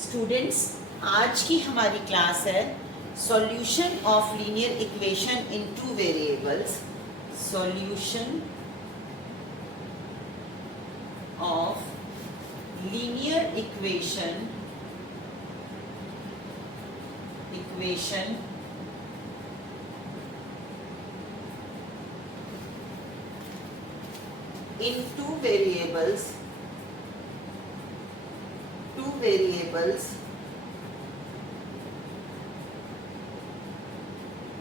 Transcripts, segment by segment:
Students, आज की हमारी क्लास है solution of linear equation in two variables. Solution of linear equation in two variables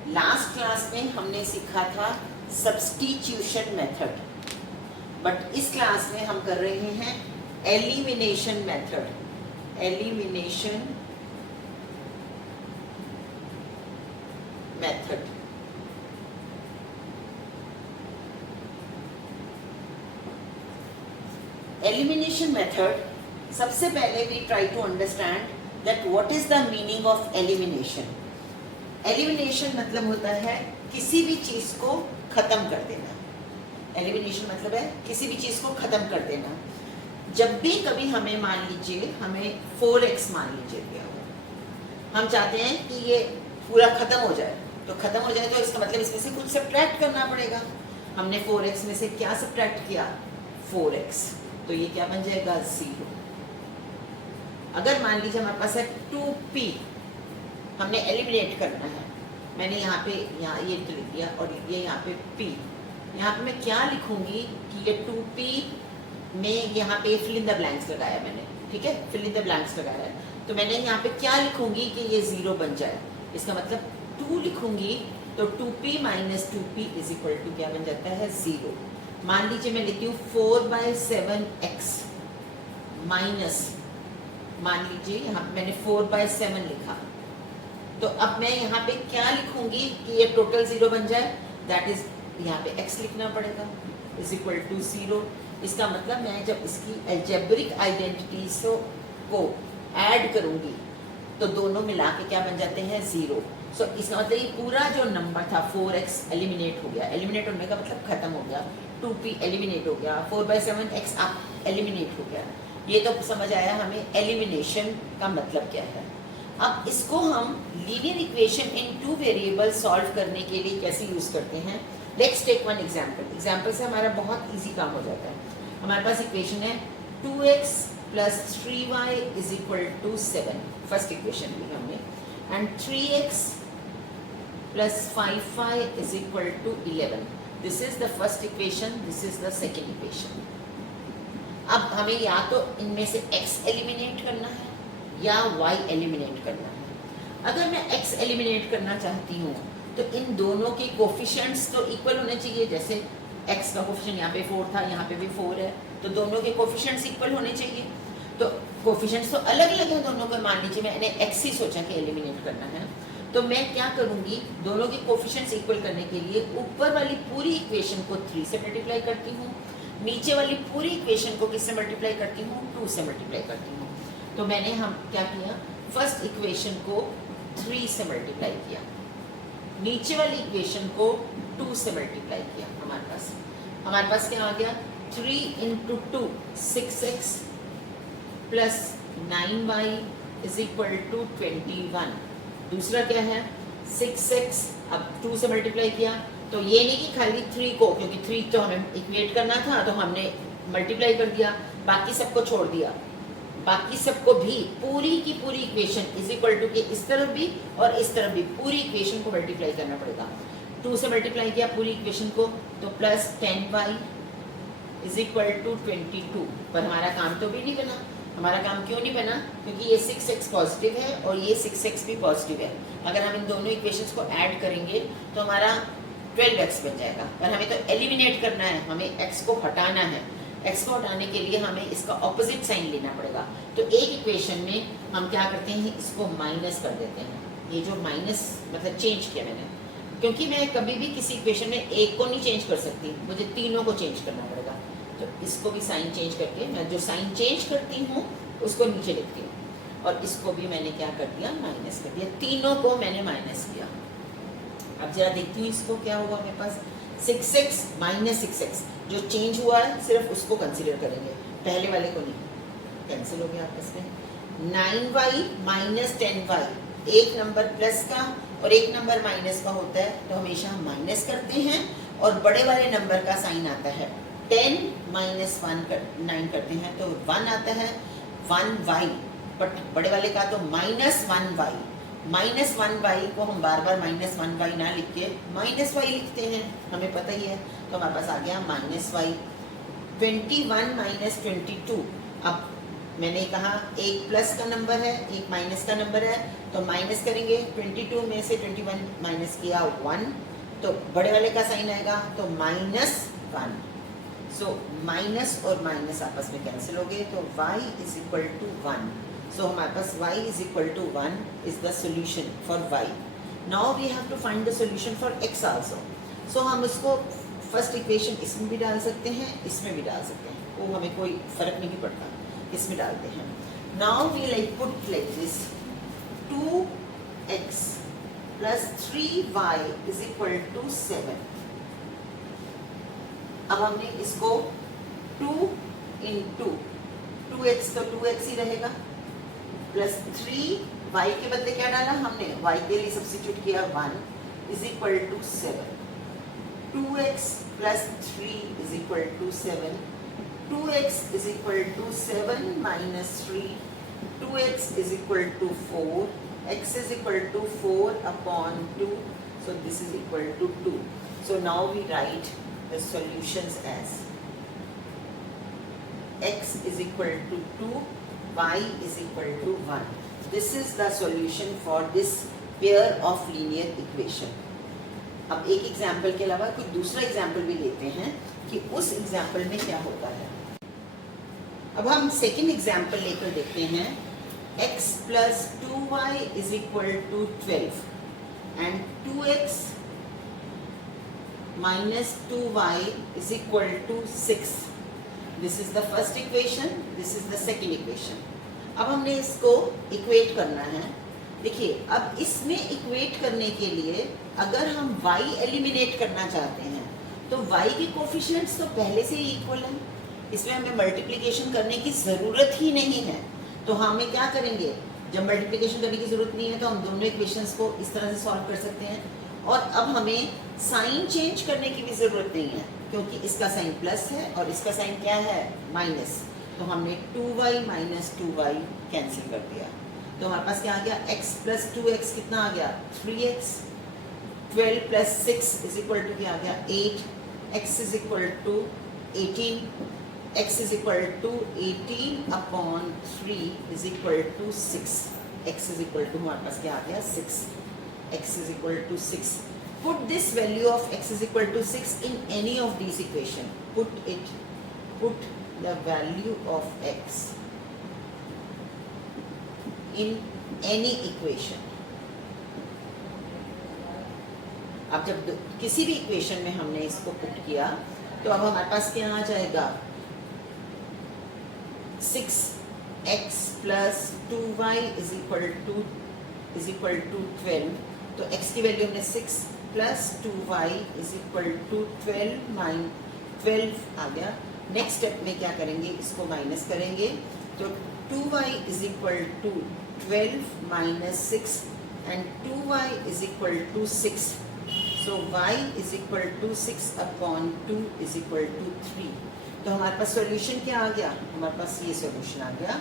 last class में हमने सीखा था सब्स्टिट्यूशन मेथड, बट इस क्लास में हम कर रहे हैं एलिमिनेशन मेथड। एलिमिनेशन मेथड, सबसे पहले we try to understand that what is the meaning of elimination. Elimination मतलब होता है किसी भी चीज को खत्म कर देना। एलिमिनेशन मतलब है किसी भी चीज को खत्म कर देना। जब भी कभी हमें मान लीजिए हमें 4x मान लीजिए दिया हो, हम चाहते हैं कि ये पूरा खत्म हो जाए, तो खत्म हो जाए तो इसका मतलब इसमें से कुछ सब्ट्रैक्ट करना पड़ेगा। हमने 4x में से क्या सब्ट्रैक्ट किया? 4x, तो ये क्या बन जाएगा? 0। अगर मान लीजिए हमारे पास है 2p, हमने एलिमिनेट करना है। मैंने यहाँ पे ये तो लिख दिया और ये यहाँ पे p। यहाँ पे मैं क्या लिखूंगी कि ये 2p में यहाँ पे फिल इन द ब्लैंक्स लगाया मैंने, ठीक है, फिल इन द ब्लैंक्स लगाया है। तो मैंने यहाँ पे क्या लिखूंगी कि ये 0 बन जाए, इसका मतलब 2 लिखूंगी तो 2p minus 2p is equal to क्या बन जाता है? 0। मान लीजिए मैं लिखती हूँ 4/7x माइनस, मान लीजिए यहाँ मैंने 4/7 लिखा, तो अब मैं यहाँ पे क्या लिखूंगी कि ये टोटल 0 बन जाए? दैट इज यहाँ पे x लिखना पड़ेगा इज इक्वल टू 0। इसका मतलब मैं जब इसकी अलजेब्रिक आइडेंटिटीज को ऐड करूंगी तो दोनों मिला के क्या बन जाते हैं? 0। सो इसका मतलब ये पूरा जो नंबर था 4x एलिमिनेट हो गया। एलिमिनेट होने का मतलब खत्म हो गया। 2p एलिमिनेट हो गया, 4/7x आप एलिमिनेट हो गया। ये तो समझ आया हमें एलिमिनेशन का मतलब क्या है। अब इसको हम linear equation in two variable solve करने के लिए कैसे यूज करते हैं? Let's take one example. Example से हमारा बहुत इजी काम हो जाता है। हमारे पास इक्वेशन है 2x + 3y = 7, फर्स्ट इक्वेशन ली हमने, and 3x + 5y = 11। This is the first equation, this is the second equation. अब हमें या तो इनमें से x एलिमिनेट करना है या y एलिमिनेट करना है। अगर मैं x एलिमिनेट करना चाहती हूँ तो इन दोनों के कोफिशिएंट्स तो इक्वल होने चाहिए। जैसे x का कोफिशिएंट यहाँ पे 4 था, यहाँ पे भी 4 है, तो दोनों के कोफिशिएंट्स इक्वल होने चाहिए। तो कोफिशिएंट्स तो अलग अलग हैं दोनों के। मान लीजिए मैंने x ही सोचा कि एलिमिनेट करना है, तो मैं क्या करूँगी? दोनों के कोफिशिएंट्स इक्वल करने के लिए ऊपर वाली पूरी इक्वेशन को 3 से मल्टीप्लाई करती हूँ, नीचे वाली पूरी इक्वेशन को किससे मल्टीप्लाई करती हूँ? 2 से मल्टीप्लाई करती हूँ। तो मैंने हम क्या किया? फर्स्ट इक्वेशन को 3 से मल्टीप्लाई किया, नीचे वाली इक्वेशन को 2 से मल्टीप्लाई किया। हमारे पास क्या आ गया? 3 × 2 6x + 9y = 21। दूसरा क्या है? 6x, अब 2 से मल्टीप्लाई किया, तो ये नहीं कि खाली 3 को, क्योंकि 3 तो हमें इक्वेट करना था तो हमने मल्टीप्लाई कर दिया, बाकी सबको छोड़ दिया। बाकी सबको भी पूरी की पूरी इक्वेशन इज इक्वल टू के इस तरफ भी और इस तरफ भी पूरी इक्वेशन को मल्टीप्लाई करना पड़ेगा। 2 से मल्टीप्लाई किया पूरी इक्वेशन को, तो +10y = 22। पर हमारा काम तो भी नहीं बना। हमारा काम क्यों नहीं बना? क्योंकि ये 6x पॉजिटिव है और ये 6x भी पॉजिटिव है। अगर हम इन दोनों इक्वेशंस को ऐड करेंगे तो हमारा 12x बन जाएगा। पर हमें तो एलिमिनेट करना है, हमें x को हटाना है। x को हटाने के लिए हमें इसका ऑपोजिट साइन लेना पड़ेगा। तो एक इक्वेशन में हम क्या करते हैं? इसको माइनस कर देते हैं। ये जो माइनस मतलब चेंज किया मैंने, क्योंकि मैं कभी भी किसी इक्वेशन में एक को नहीं चेंज कर सकती, मुझे तीनों को चेंज करना पड़ेगा। तो इसको भी साइन चेंज करके, मैं जो साइन चेंज करती हूँ उसको नीचे लिखती हूँ, और इसको भी मैंने क्या कर दिया? माइनस कर दिया। तीनों को मैंने माइनस किया। अब जरा देखती हूँ इसको क्या होगा मेरे पास। 6x - 6x जो चेंज हुआ है सिर्फ उसको कंसीडर करेंगे, पहले वाले को नहीं। कैंसिल हो गया आपस में। 9y माइनस 10y, एक नंबर प्लस का और एक नंबर माइनस का होता है तो हमेशा हम माइनस करते हैं और बड़े वाले नंबर का साइन आता है 10 माइनस 9 करते हैं तो 1 आता है 1y, बट बड़े वाले का तो माइनस 1y, माइनस 1y को हम बार बार माइनस 1y ना लिख के माइनस y लिखते हैं, हमें पता ही है, तो हमारे पास आ गया माइनस y। 21 माइनस 22, अब मैंने कहा एक प्लस का नंबर है एक माइनस का नंबर है तो माइनस करेंगे, 22 में से 21 माइनस किया 1 तो बड़े वाले का साइन आएगा तो माइनस 1। सो माइनस और माइनस आपस में कैंसिल हो गए तो y is equal to 1। So हमारे पास y is equal to 1 is the solution for y। Now we have to find the solution for x also. So हम इसको फर्स्ट इक्वेशन इसमें भी डाल सकते हैं इसमें भी डाल सकते हैं, वो हमें कोई फर्क नहीं पड़ता, इसमें डालते हैं। Now we like put like this 2x plus 3y is equal to 7। अब हमने इसको 2 इंटू 2x तो 2x ही रहेगा प्लस 3y के बदले क्या डाला हमने, y के लिए सब्स्टिट्यूट किया 1 is equal to 7। 2x plus 3 is equal to 7, 2x is equal to 7 minus 3, 2x is equal to 4, x is equal to 4 upon 2, so this is equal to 2. So now we write the solutions as x is equal to 2, y is equal to 1. This is the solution for this pair of linear equation. अब एक example के अलावा कोई दूसरा example भी लेते हैं कि उस एग्जाम्पल में क्या होता है। अब हम सेकेंड एग्जाम्पल लेकर देखते हैं x plus 2y is equal to 12 and 2x minus 2y is equal to 6। This is the first equation, this is the second equation. अब हमने इसको इक्वेट करना है। देखिए अब इसमें इक्वेट करने के लिए अगर हम y एलिमिनेट करना चाहते हैं तो y के कोफिशिएंट्स तो पहले से ही इक्वल हैं, इसमें हमें मल्टीप्लिकेशन करने की ज़रूरत ही नहीं है। तो हमें क्या करेंगे, जब मल्टीप्लिकेशन करने की ज़रूरत नहीं है तो हम दोनों इक्वेशंस को इस तरह से सॉल्व कर सकते हैं। और अब हमें साइन चेंज करने की भी ज़रूरत नहीं है क्योंकि इसका साइन प्लस है और इसका साइन क्या है माइनस, तो हमने 2y माइनस 2y कैंसिल कर दिया। तो हमारे पास क्या आ गया, x प्लस 2x कितना आ गया 3x, 12 plus 6 is equal to क्या आ गया 8, x is equal to 18, x is equal to 18 upon 3 is equal to 6, x is equal to हमारे पास क्या आ गया 6, x is equal to 6. Put this value of x is equal to 6 in any of these equation. Put the value of x in any equation. अब जब किसी भी equation में हमने इसको पुट किया तो अब हमारे पास क्या आ जाएगा 6x plus 2y is equal to 12। तो x की वैल्यू हमने 6 plus 2y is equal to 12 आ गया। नेक्स्ट स्टेप में क्या करेंगे, इसको माइनस करेंगे तो 2y is equal to 12 minus 6 and 2y is equal to 6, so y is equal to 6 upon 2 is equal to 3। तो हमारे पास सॉल्यूशन क्या आ गया, हमारे पास ये सॉल्यूशन आ गया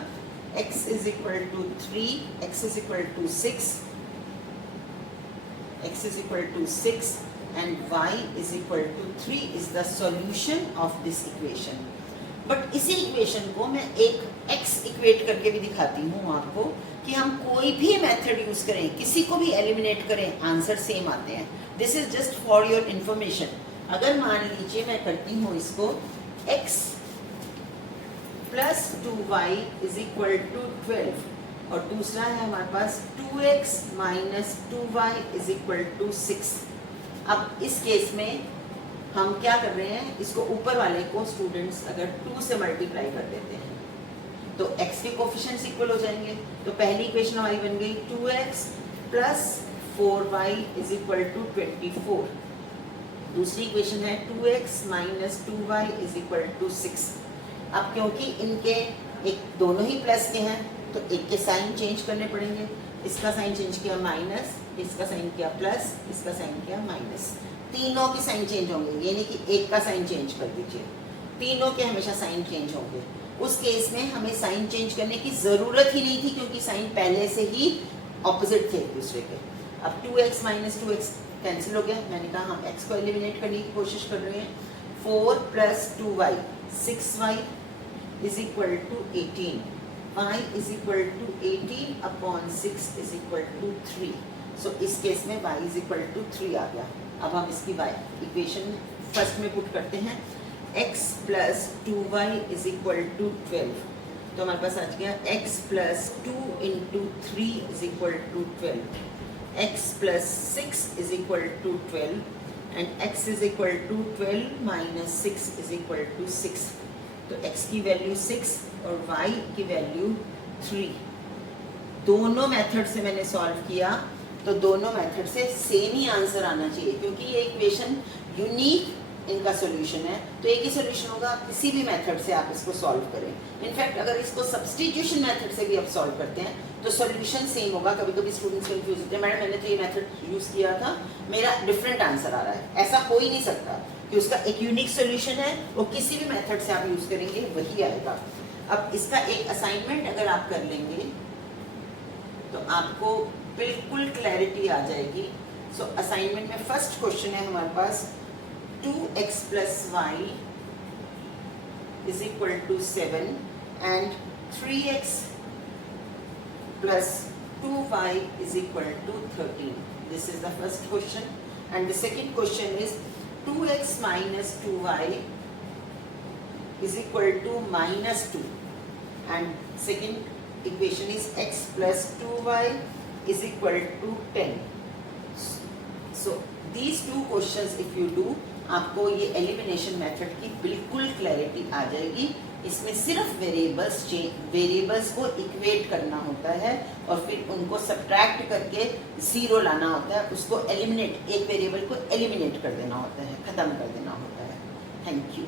x is equal to 3, x is equal to 6, x is equal to 6 and y is equal to 3 is the solution of this equation। But इसी equation को मैं एक x इक्वेट करके भी दिखाती हूँ आपको कि हम कोई भी मेथड यूज करें, किसी को भी एलिमिनेट करें, आंसर सेम आते हैं। This is just for your information. अगर मान लीजिए मैं करती हूँ इसको x plus 2y is equal to 12 और दूसरा है हमारे पास 2x minus 2y is equal to 6। अब इस केस में हम क्या कर रहे हैं, इसको ऊपर वाले को स्टूडेंट्स अगर 2 से मल्टीप्लाई कर देते हैं तो x के कोफिशिएंट्स इक्वल हो जाएंगे। तो पहली इक्वेशन हमारी बन गई 2x plus 4y is equal to 24। दूसरी इक्वेशन है 2x minus 2y is equal to 6। अब क्योंकि इनके एक दोनों ही प्लस के हैं तो एक के साइन चेंज करने पड़ेंगे। इसका साइन चेंज किया माइनस, इसका साइन किया प्लस, इसका साइन किया माइनस, तीनों के साइन चेंज होंगे। ये नहीं कि एक का साइन चेंज कर दीजिए, तीनों के हमेशा साइन चेंज होंगे। उस केस में हमें साइन चेंज करने की ज़रूरत ही नहीं थी क्योंकि साइन पहले से ही ऑपोजिट थे एक दूसरे के। अब 2x माइनस 2x कैंसिल हो गया। मैंने कहा हम x को एलिमिनेट करने की कोशिश कर रहे हैं। 4 plus 2y 6y is equal to 18, y is equal to 18 upon 6 is equal to 3। So इस केस में y इज इक्वल टू 3 आ गया। अब हम इसकी y इक्वेशन फर्स्ट में पुट करते हैं। x plus 2y is equal to 12, तो हमारे पास आ गया x plus 2 into 3 is equal to 12, x plus 6 is equal to 12 and x is equal to 12 minus 6 is equal to 6। तो x की वैल्यू 6 और y की वैल्यू 3। दोनों मेथड से मैंने सॉल्व किया तो दोनों मेथड से सेम ही आंसर आना चाहिए क्योंकि ये इक्वेशन यूनिक इनका सॉल्यूशन है। तो एक ही सॉल्यूशन होगा, किसी भी मेथड से आप इसको सॉल्व करें। इनफैक्ट अगर इसको सब्स्टिट्यूशन मेथड से भी आप सॉल्व करते हैं तो सॉल्यूशन सेम होगा। कभी कभी स्टूडेंट्स कंफ्यूज होते हैं, मैडम मैंने तो ये मेथड यूज़ किया था, मेरा डिफरेंट आंसर आ रहा है। ऐसा हो ही नहीं सकता कि उसका एक यूनिक सॉल्यूशन है, वो किसी भी मेथड से आप यूज़ करेंगे वही आएगा। अब इसका एक असाइनमेंट अगर आप कर लेंगे तो आपको बिल्कुल क्लैरिटी आ जाएगी। सो असाइनमेंट में फर्स्ट क्वेश्चन है हमारे पास 2x plus y is equal to 7 and 3x plus 2y is equal to 13. This is the first question and the second question is 2x minus 2y is equal to minus 2 and second equation is x plus 2y is equal to 10. So these two questions if you do, आपको ये elimination method की बिल्कुल clarity आ जाएगी। इसमें सिर्फ variables को equate करना होता है और फिर उनको सब्ट्रैक्ट करके ज़ीरो लाना होता है, उसको एलिमिनेट, एक वेरिएबल को एलिमिनेट कर देना होता है, ख़त्म कर देना होता है। Thank you.